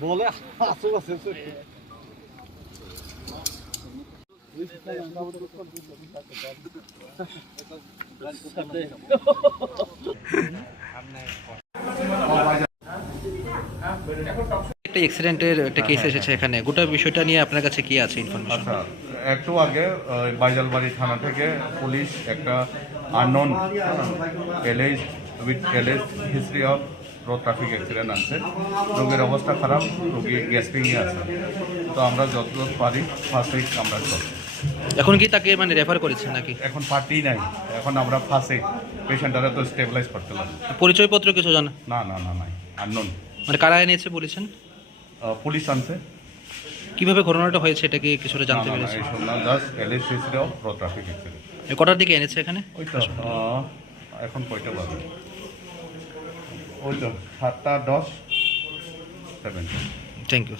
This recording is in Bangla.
बोले একটা অ্যাক্সিডেন্টের একটা কেস এসেছে এখানে, গোটা বিষয়টা নিয়ে আপনার কাছে কি আছে ইনফরমেশন? আচ্ছা, একটু আগে বাইজালবাড়ি থানা থেকে পুলিশ একটা unknown LS with LS history of road traffic accident আছে। রোগীর অবস্থা খারাপ, রোগী গ্যাস্ট্রিংয়ে আছে। তো আমরা যতদূর পারি ফার্স্ট এইড আমরা করছি। এখন কি তাকে মানে রেফার করেছেন নাকি? এখন পার্টি নাই, এখন আমরা ফার্স্ট এইড পেশেন্টরা তো স্টেবিলাইজ করতে লাগবে। পরিচয়পত্র কিছু জানা? না না না নাই, আননোন। মানে কারা এনেছে বলেছেন? পুলিশ আনছে। কিভাবে ঘটনাটা হয়েছে এটা কি কিছুটা জানতে পেরেছেন? এইসব না, just LS history of road traffic accident. কটার দিকে এনেছে এখানে? ওই তো এখন কয়টা বাজে? ওই তো 7:10 7। Thank you.